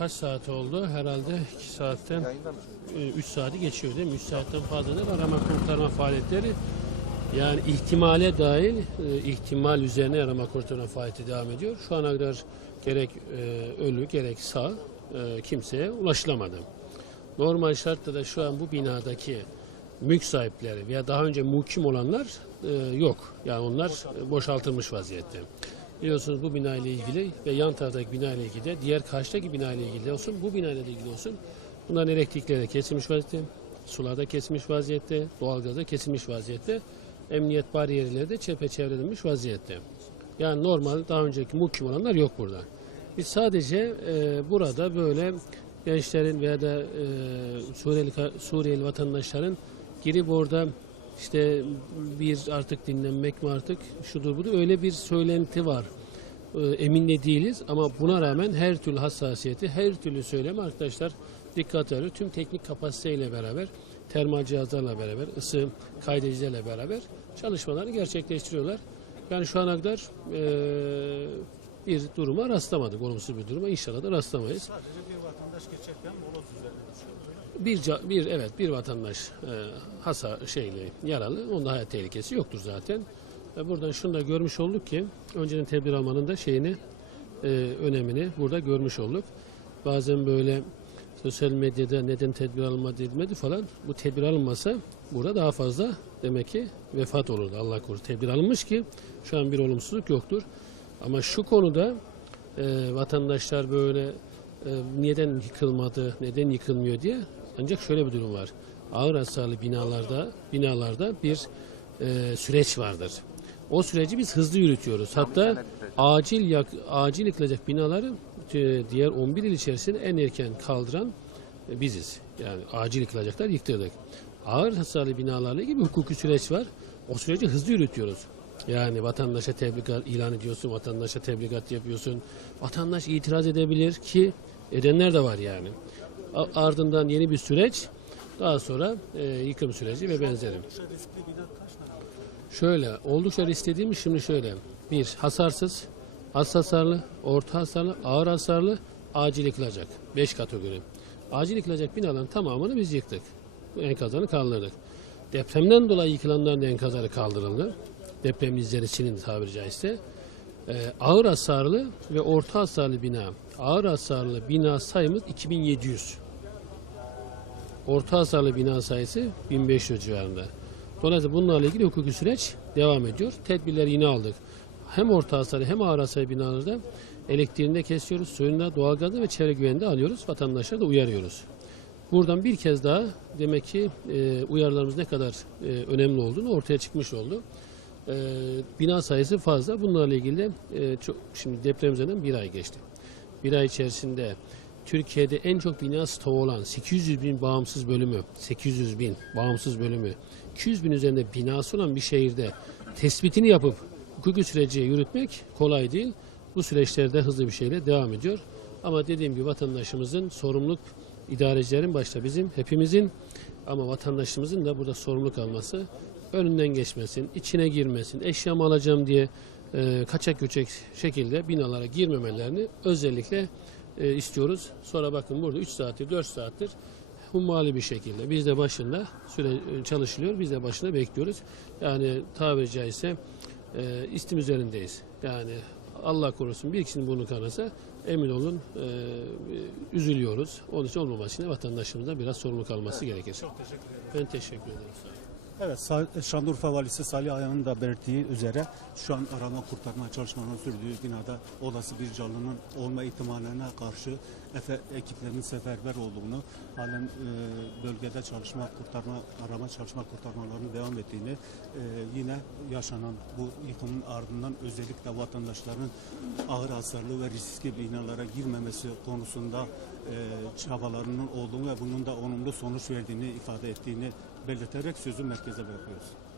kaç saat oldu? Herhalde 2 saatten 3 saati geçiyor değil mi? 3 saatten fazladır arama kurtarma faaliyetleri. Yani ihtimale dahil e, ihtimal üzerine arama kurtarma faaliyeti devam ediyor. Şu ana kadar gerek e, ölü gerek sağ e, kimseye ulaşılamadı. Normal şartta da şu an bu binadaki mülk sahipleri veya daha önce muhkim olanlar e, yok. Yani onlar e, boşaltılmış vaziyette. Biliyorsunuz bu bina ile ilgili ve yan taraftaki bina ile ilgili de diğer karşıdaki bina ile ilgili olsun, bu bina ile ilgili olsun. Bunların elektrikleri de kesilmiş vaziyette, sular da kesilmiş vaziyette, doğalgaz da kesilmiş vaziyette. Emniyet bariyerleri de çepeçevrelenmiş vaziyette. Yani normal daha önceki muhkim olanlar yok burada. Biz sadece e, burada böyle gençlerin veya da e, Suriyeli, Suriyeli vatandaşların girip orada işte bir artık dinlenmek mi artık şudur budur öyle bir söylenti var. E, emin de değiliz ama buna rağmen her türlü hassasiyeti, her türlü söylemi arkadaşlar dikkat alıyor. Tüm teknik kapasiteyle beraber, termal cihazlarla beraber, ısı kaydedicilerle beraber çalışmalarını gerçekleştiriyorlar. Yani şu ana kadar e, bir duruma rastlamadık, olumsuz bir duruma. İnşallah da rastlamayız. Sadece bir vatandaş geçerken moloz üzerine düşüyor. Bir, bir evet bir vatandaş e, hasa şeyle yaralı. Onda hayat tehlikesi yoktur zaten. E, buradan şunu da görmüş olduk ki önceden tedbir almanın da şeyini e, önemini burada görmüş olduk. Bazen böyle sosyal medyada neden tedbir alınmadı edilmedi falan bu tedbir alınmasa burada daha fazla demek ki vefat olurdu Allah korusun. Tedbir alınmış ki şu an bir olumsuzluk yoktur. Ama şu konuda e, vatandaşlar böyle e, neden yıkılmadı, neden yıkılmıyor diye ancak şöyle bir durum var. Ağır hasarlı binalarda binalarda bir e, süreç vardır. O süreci biz hızlı yürütüyoruz. Hatta acil yak, acil yıkılacak binaları e, diğer 11 il içerisinde en erken kaldıran e, biziz. Yani acil yıkılacaklar yıktırdık. Ağır hasarlı binalarla ilgili bir hukuki süreç var. O süreci hızlı yürütüyoruz. Yani vatandaşa tebligat ilan ediyorsun, vatandaşa tebligat yapıyorsun. Vatandaş itiraz edebilir ki edenler de var yani. Ardından yeni bir süreç, daha sonra e, yıkım süreci ve benzeri. Şöyle, oldukça istediğimiz şimdi şöyle. Bir, hasarsız, az hasarlı, orta hasarlı, ağır hasarlı, acil yıkılacak. Beş kategori. Acil yıkılacak binaların tamamını biz yıktık. Bu enkazlarını kaldırdık. Depremden dolayı yıkılanların enkazları kaldırıldı. Deprem izleri silindi tabiri caizse. Ee, ağır hasarlı ve orta hasarlı bina. Ağır hasarlı bina sayımız 2700. Orta hasarlı bina sayısı 1500 civarında. Dolayısıyla bunlarla ilgili hukuki süreç devam ediyor. Tedbirleri yine aldık. Hem orta hasarlı hem ağır hasarlı binalarda elektriğini de kesiyoruz, suyunu da, doğalgazı ve çevre güvenini alıyoruz. Vatandaşları da uyarıyoruz. Buradan bir kez daha demek ki e, uyarılarımız ne kadar e, önemli olduğunu ortaya çıkmış oldu. E, bina sayısı fazla. Bunlarla ilgili de e, çok, şimdi deprem üzerinden bir ay geçti. Bir ay içerisinde Türkiye'de en çok bina stoğu olan 800 bin bağımsız bölümü, 800 bin bağımsız bölümü, 200 bin üzerinde binası olan bir şehirde tespitini yapıp hukuki süreci yürütmek kolay değil. Bu süreçlerde hızlı bir şekilde devam ediyor. Ama dediğim gibi vatandaşımızın sorumluluk idarecilerin başta bizim hepimizin ama vatandaşımızın da burada sorumluluk alması önünden geçmesin, içine girmesin, eşyamı alacağım diye e, kaçak göçek şekilde binalara girmemelerini özellikle e, istiyoruz. Sonra bakın burada 3 saattir 4 saattir hummalı bir şekilde biz de başında süre e, çalışılıyor. Biz de başında bekliyoruz. Yani tabiri caizse e, istim üzerindeyiz. Yani Allah korusun bir kişinin burnu kanasa emin olun e, üzülüyoruz. Onun için olmaması için vatandaşımızda biraz sorumluluk alması gerekir. Çok teşekkür ederim. Ben teşekkür ederim. Evet, Şanlıurfa Valisi Salih Ayhan'ın da belirttiği üzere şu an arama kurtarma çalışmalarının sürdüğü binada olası bir canlının olma ihtimaline karşı efe, ekiplerin seferber olduğunu, halen e, bölgede çalışma, kurtarma, arama çalışma kurtarmalarının devam ettiğini, e, yine yaşanan bu yıkımın ardından özellikle vatandaşların ağır hasarlı ve riskli binalara girmemesi konusunda e, çabalarının olduğunu ve bunun da olumlu sonuç verdiğini ifade ettiğini belirterek sözü merkeze bırakıyoruz.